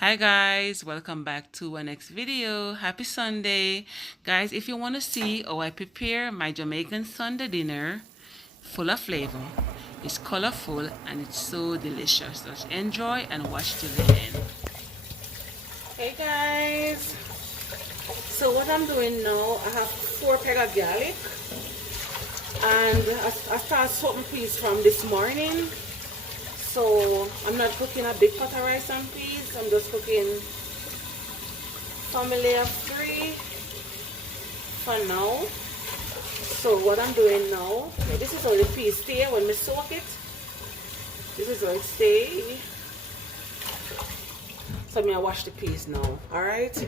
Hi guys, welcome back to our next video. Happy Sunday. Guys, if you want to see how I prepare my Jamaican Sunday dinner, full of flavor, it's colorful and it's so delicious. Just enjoy and watch till the end. Hey guys, so what I'm doing now, I have 4 peg of garlic and I started soaking peas from this morning. So I'm not cooking a big pot of rice and peas. I'm just cooking family of 3 for now. So what I'm doing now, this is how the peas stay when we soak it. This is how it stays. So I'm gonna wash the peas now. Alright.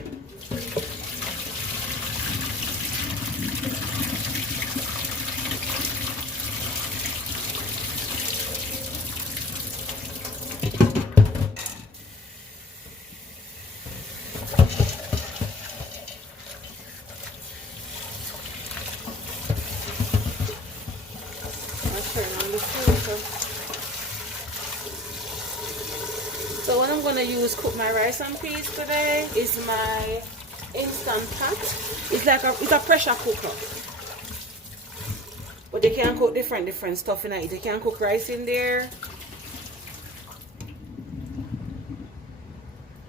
So what I'm going to use cook my rice and peas today is my instant pot. It's like it's a pressure cooker. But you can cook different stuff in it. You can cook rice in there.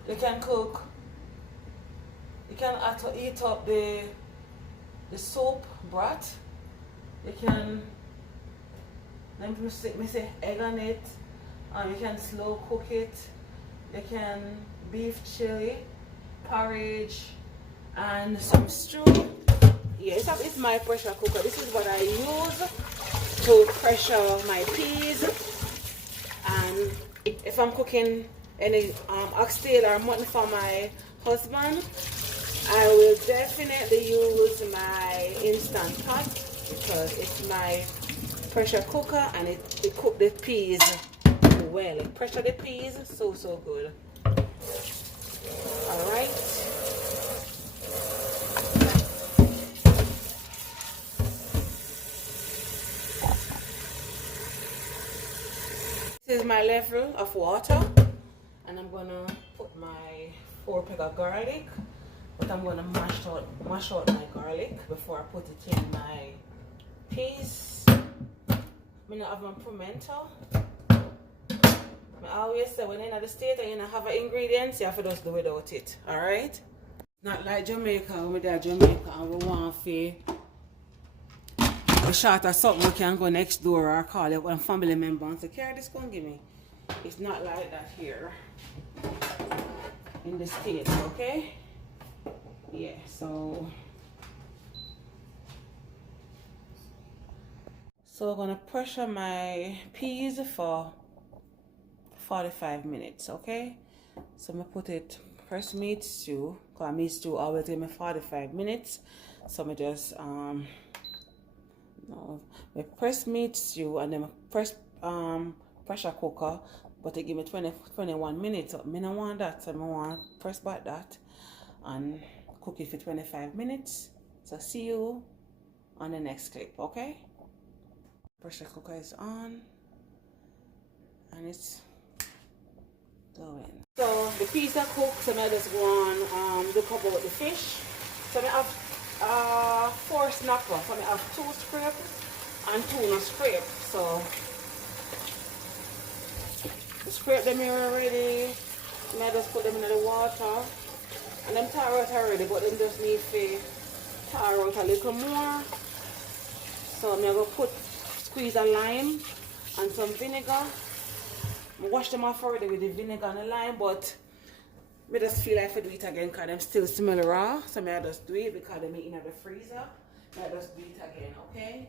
You can cook. You can eat up the soup broth. You can. Let me say egg on it. You can slow cook it. You can beef chili, porridge, and some stew. Yeah, it's my pressure cooker. This is what I use to pressure my peas. And if I'm cooking any oxtail or mutton for my husband, I will definitely use my instant pot because it's my pressure cooker and it cook the peas well. It pressure the peas so good. Alright. This is my level of water and I'm gonna put my 4 peg of garlic, but I'm gonna mash out my garlic before I put it in my peas. I have my pimento. I always say when you're in the state and you don't have ingredients, you have to just do without it. Alright? Not like Jamaica, when we're there Jamaica and we want to a shot or something, we can go next door or call it one family member and say, "Carry this, come give me." It's not like that here in the States, okay? Yeah, so we're gonna pressure my peas for 45 minutes, okay? So I'm gonna put it press meat stew, because meat stew always take me 45 minutes. So I'm just press meat stew and then press pressure cooker, but it give me 21 minutes. So I don't want that, so I want to press back that and cook it for 25 minutes. So see you on the next clip, okay? Pressure cooker is on and it's going. So the peas are cooked, so I just go on look about the fish. So I have 4 snapper, so I have 2 scrape and 2 no scrape. So the scrape them here already. I just put them in the water and them tar out already, but them just need to tar out a little more. So I'm going to squeeze a lime and some vinegar. I wash them off already with the vinegar and the lime, but I just feel like I do it again because them still smell raw. So I just do it because them in the freezer. I just do it again, okay?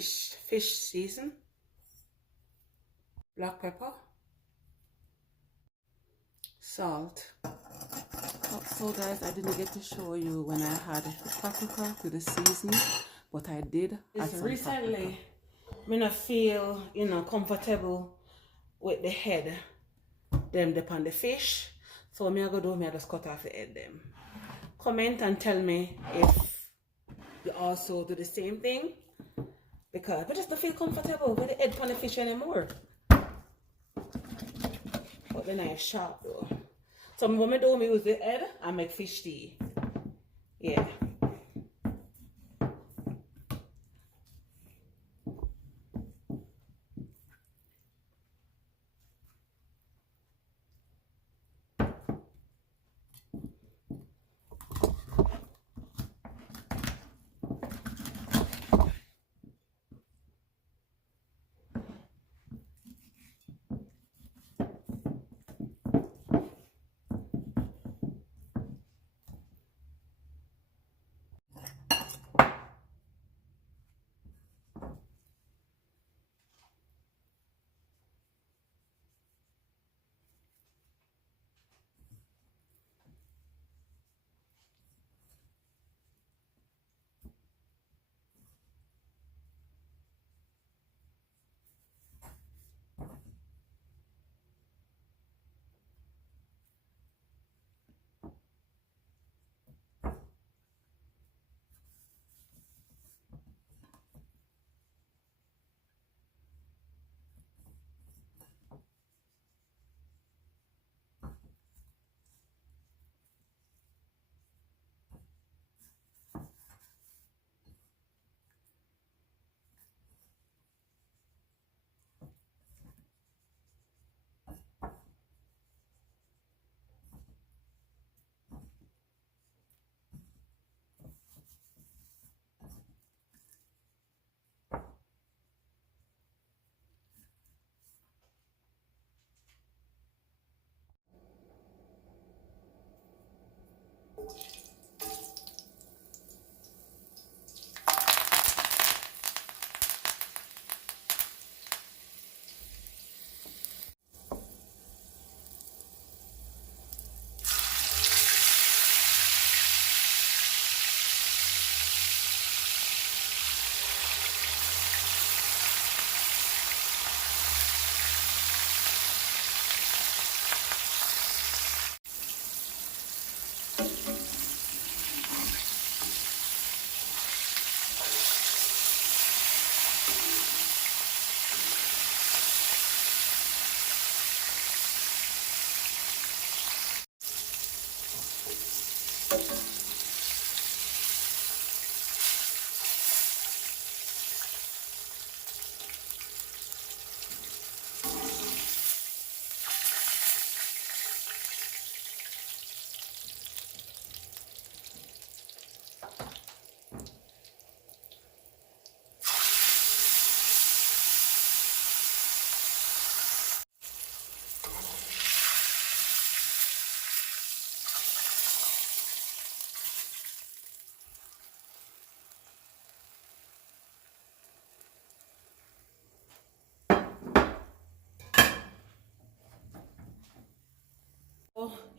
fish season, black pepper, salt. So guys, I didn't get to show you when I had paprika to the seasoning, but I did. Recently, I not feel comfortable with the head them upon the fish, so me I go do me I just cut off the head them. Comment and tell me if you also do the same thing, because I just don't feel comfortable with the head on the fish anymore. But the knife sharp though. So when I do, me use the head and make fish tea. Yeah.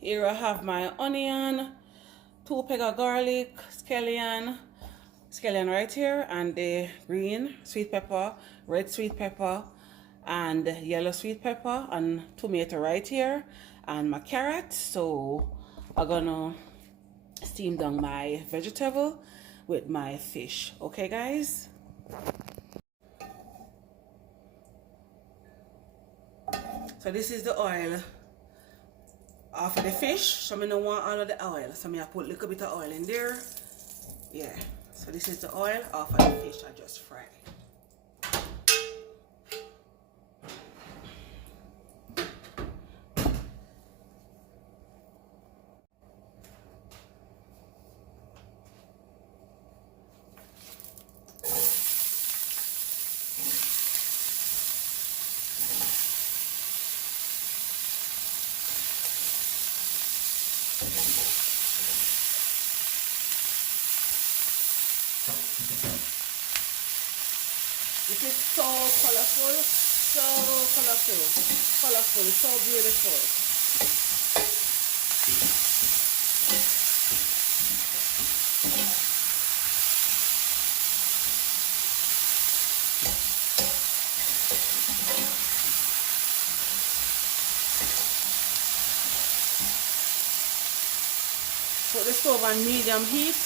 Here I have my onion, 2 peg of garlic, scallion right here, and the green sweet pepper, red sweet pepper, and yellow sweet pepper, and tomato right here, and my carrot. So I'm gonna steam down my vegetable with my fish. Okay guys? So this is the oil off of the fish. So I don't want all of the oil, so I put a little bit of oil in there. Yeah, so this is the oil off of the fish I just fried. This is so colorful, so colorful, so beautiful. Put the stove on medium heat.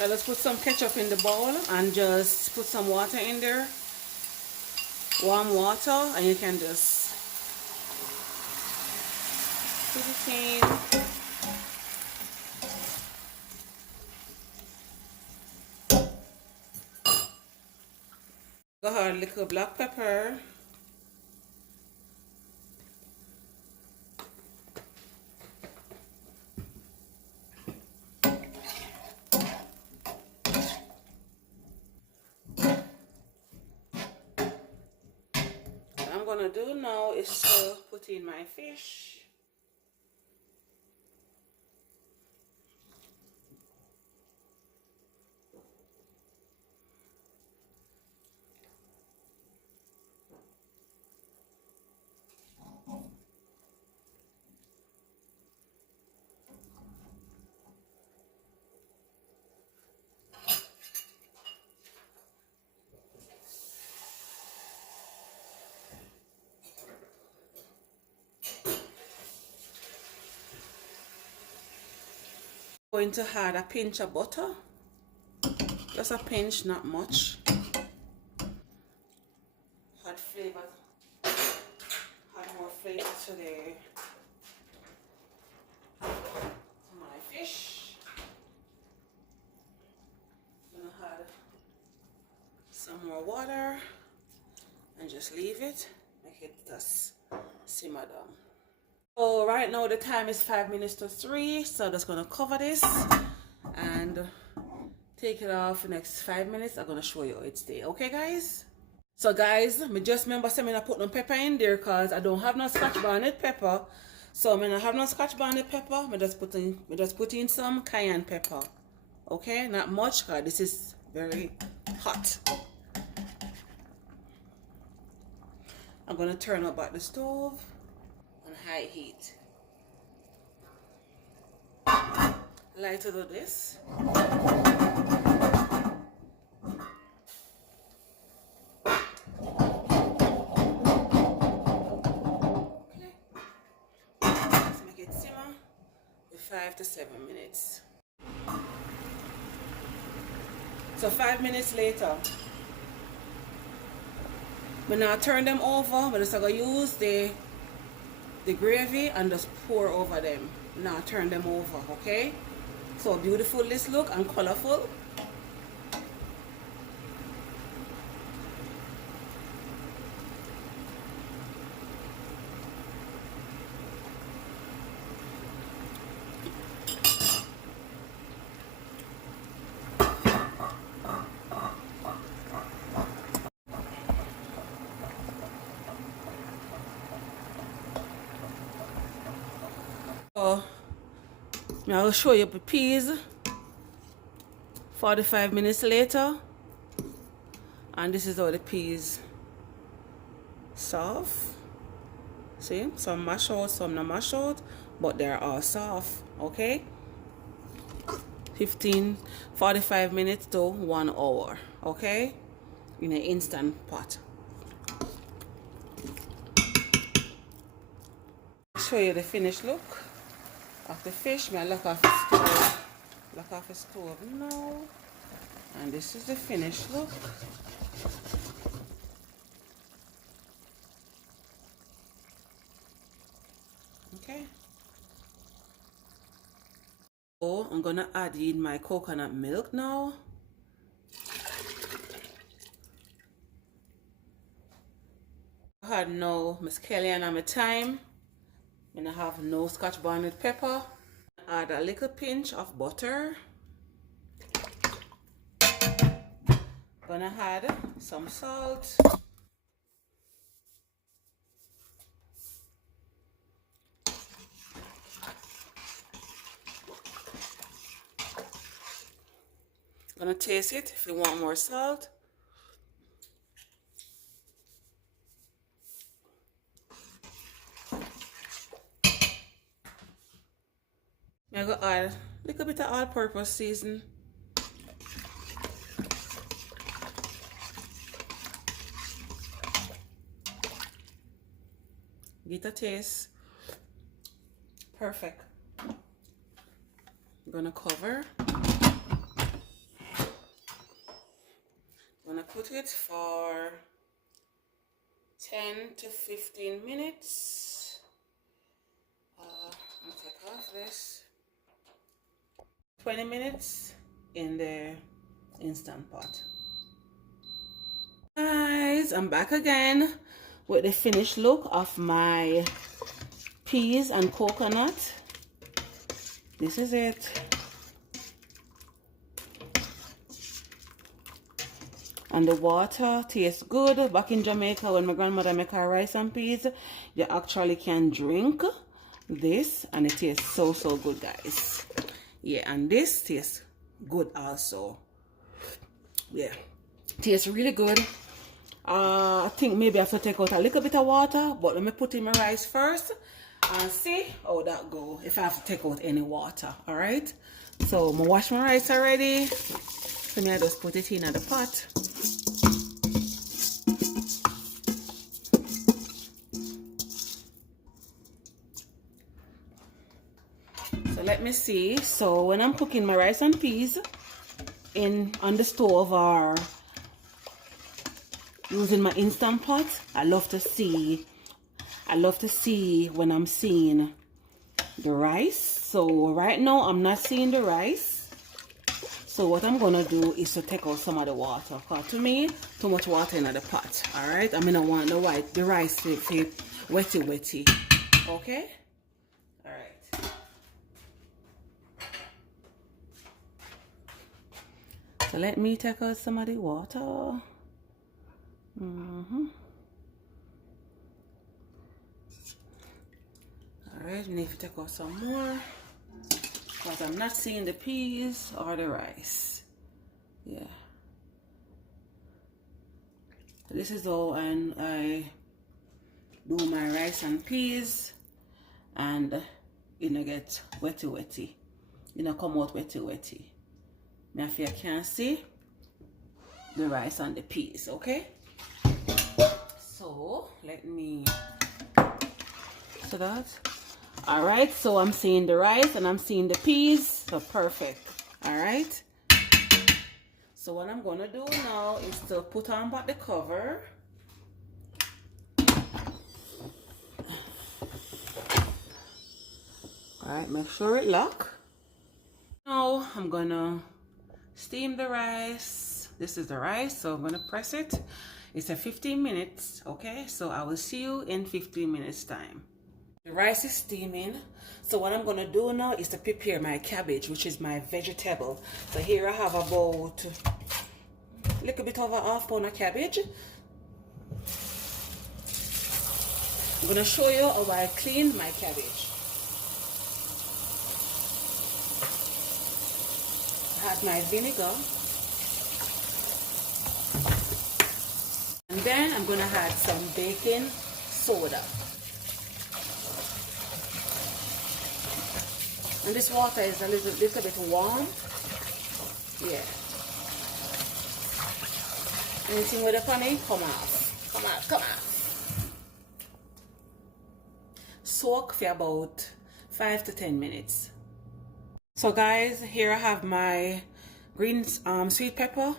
Now let's put some ketchup in the bowl and just put some water in there. Warm water, and you can just put it in. Go ahead, little black pepper. What I'm gonna do now is to put in my fish. Going to add a pinch of butter, just a pinch, not much. Add flavor, add more flavor to my fish. I'm gonna add some more water and just leave it, make it just simmer down. So right now the time is 5 minutes to 3, so I'm just gonna cover this and take it off the next 5 minutes. I'm gonna show you how it stays. Okay, guys? So guys, me just remember saying I put no pepper in there because I don't have no scotch bonnet pepper. So I have no scotch bonnet pepper. I just put in some cayenne pepper. Okay, not much because this is very hot. I'm gonna turn up back the stove on high heat. Like to do this. Okay. Let's make it simmer for 5 to 7 minutes. So 5 minutes later, when I turn them over, I'm just gonna use the gravy and just pour over them. Now turn them over, okay? So beautiful this look and colorful. Now I'll show you the peas 45 minutes later, and this is how the peas soft. See, some mash out, some not mash out, but they're all soft. Okay, 45 minutes to 1 hour. Okay, in an instant pot. Show you the finished look of the fish. I lock off the stove. Lock off the stove now. And this is the finished look. Okay. So I'm gonna add in my coconut milk now. I had no scallion on my thyme. And I have no scotch bonnet pepper. Add a little pinch of butter. Gonna add some salt. gonna taste it if you want more salt. I'm gonna add a little bit of all-purpose season. Get a taste. Perfect. I'm gonna cover. I'm gonna put it for 10 to 15 minutes. I'm gonna take off this. 20 minutes in the Instant Pot. Guys, I'm back again with the finished look of my peas and coconut. This is it. And the water tastes good. Back in Jamaica, when my grandmother make her rice and peas, you actually can drink this and it tastes so good, guys. Yeah, and this tastes good also. Yeah, tastes really good. I think maybe I have to take out a little bit of water, but let me put in my rice first and see how that go, if I have to take out any water. All right, so I'm gonna wash my rice already, so I just put it in the pot. So let me see. So when I'm cooking my rice and peas on the stove or using my Instant Pot, I love to see when I'm seeing the rice. So right now I'm not seeing the rice. So what I'm gonna do is to take out some of the water. Cause to me, too much water in the pot. All right, I mean I want the rice to be wetty. Okay. All right. So let me take out some of the water. Alright, we need to take out some more because I'm not seeing the peas or the rice. Yeah. So this is how I do my rice and peas, and get wetty. Come out wetty. Now if you can see the rice and the peas, okay? So let me so that. All right, so I'm seeing the rice and I'm seeing the peas, so perfect. All right, so what I'm gonna do now is to put on back the cover. All right, make sure it lock. Now I'm gonna steam the rice. This is the rice, so I'm gonna press it. It's a 15 minutes, okay? So I will see you in 15 minutes time. The rice is steaming. So what I'm gonna do now is to prepare my cabbage, which is my vegetable. So here I have about a little bit over half pound of cabbage. I'm gonna show you how I cleaned my cabbage. I have my vinegar. And then I'm gonna add some baking soda. And this water is a little bit warm. Yeah. Anything with the honey, come off. Soak for about 5 to 10 minutes. So guys, here I have my green sweet pepper,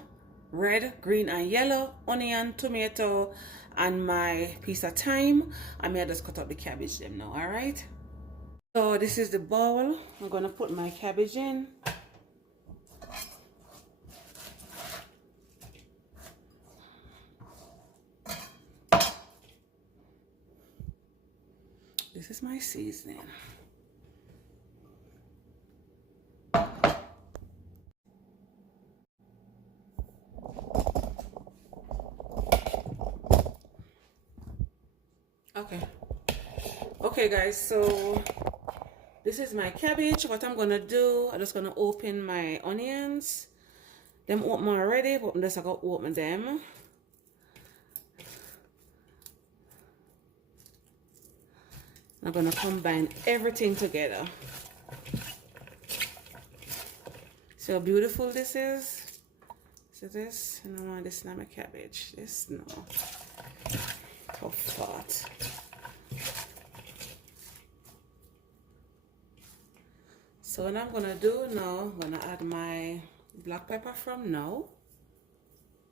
red, green and yellow, onion, tomato, and my piece of thyme. I may just cut up the cabbage them now, alright? So this is the bowl. I'm gonna put my cabbage in. This is my seasoning. Okay guys, so this is my cabbage. What I'm gonna do, I'm just gonna open my onions Them open already, but I'm just gonna open them. I'm gonna combine everything together. See how beautiful this is? So this, I don't want this not my cabbage. This no. Tough part. So what I'm gonna do now, I'm gonna add my black pepper from now.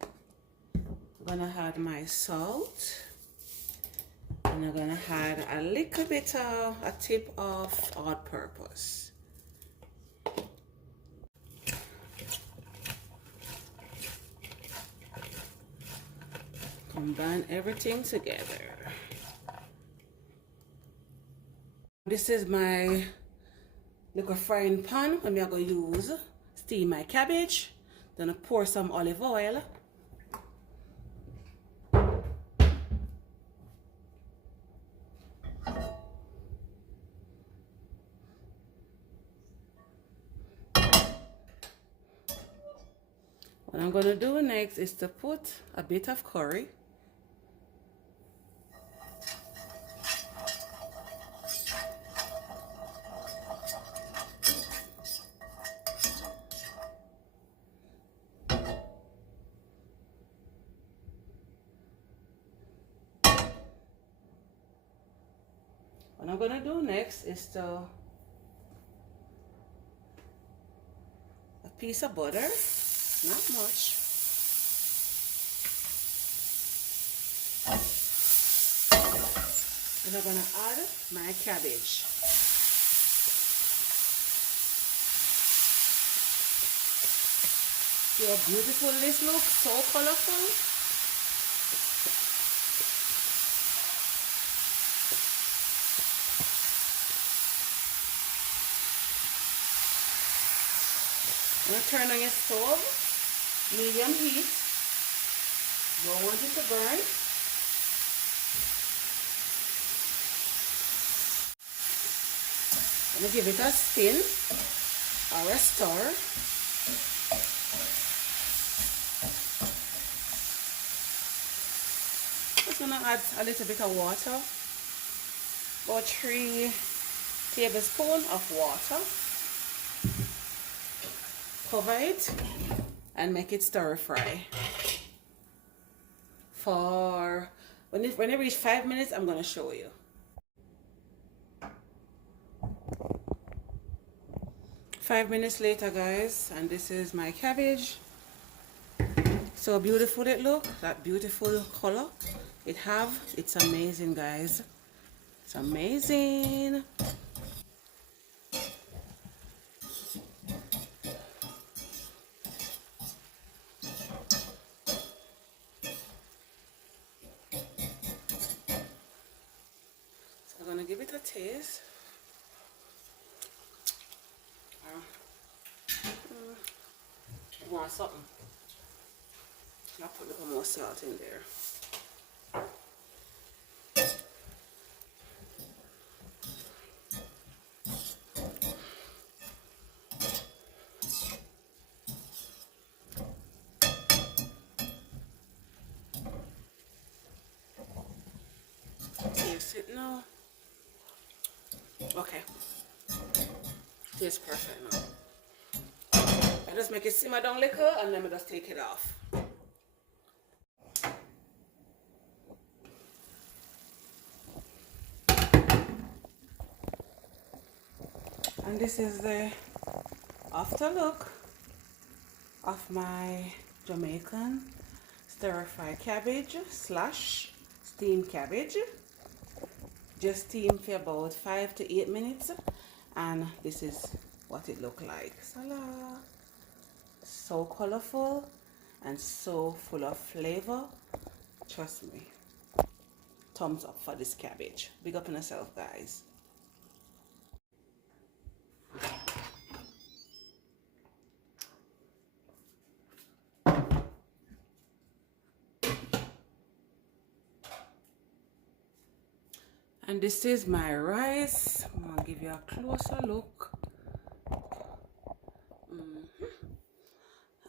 I'm gonna add my salt. And I'm gonna add a little bit of a tip of all-purpose. Combine everything together. This is my little frying pan I'm going to use steam my cabbage. Then I pour some olive oil. What I'm going to do next is to put a bit of curry. What I'm going to do next is to a piece of butter, not much. And I'm going to add my cabbage. See how beautiful this looks, so colorful. I'm going to turn on your stove, medium heat. Don't want it to burn. I'm going to give it a spin or a stir. Just going to add a little bit of water, about 3 tablespoons of water. Cover it and make it stir fry for when it reaches 5 minutes. I'm going to show you. Five minutes later, guys, and this is my cabbage. So beautiful it look, that beautiful color it have. It's amazing, guys. It's amazing. I'm gonna give it a taste. Want something? I'll put a little more salt in there. Taste it now. Okay. Tastes perfect now. I just make it simmer down liquor and then I just take it off. And this is the after look of my Jamaican stir fry cabbage slash steamed cabbage. Just steam for about 5 to 8 minutes, and this is what it looked like. Salah. So colorful and so full of flavor. Trust me. Thumbs up for this cabbage. Big up on yourself, guys. And this is my rice. I'm gonna give you a closer look.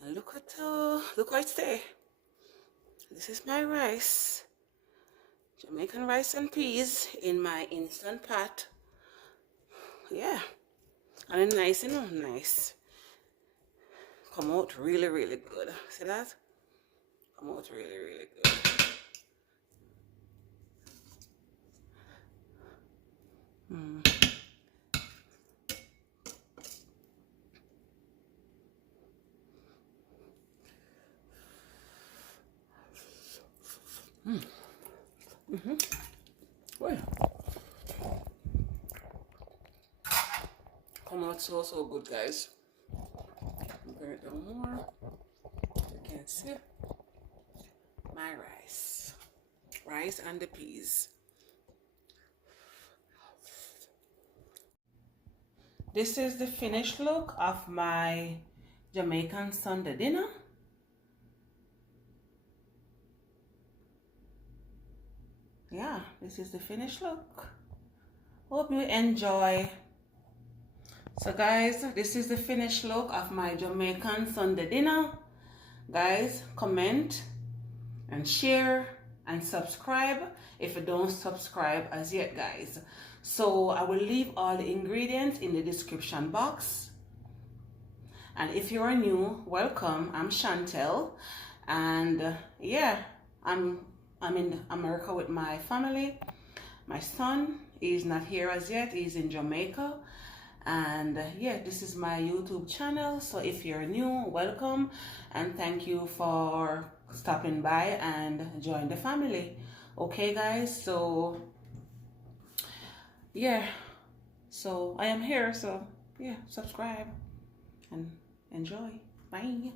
And look at look how it's there. This is my rice. Jamaican rice and peas in my instant pot. Yeah. And it's nice, you know, nice. Come out really, really good. See that? Come out really, really good. Well, come out so good, guys. Bring it down more. You can see my rice and the peas. This is the finished look of my Jamaican Sunday dinner. Yeah, this is the finished look. Hope you enjoy. So guys, this is the finished look of my Jamaican Sunday dinner. Guys, comment and share and subscribe if you don't subscribe as yet, guys. So I will leave all the ingredients in the description box. And if you are new, welcome. I'm Chantel, and yeah, I'm in America with my family. My son is not here as yet. He's in Jamaica. And yeah, this is my YouTube channel. So if you're new, welcome, and thank you for stopping by and join the family. Okay guys, so yeah, so I am here, so yeah, subscribe and enjoy. Bye.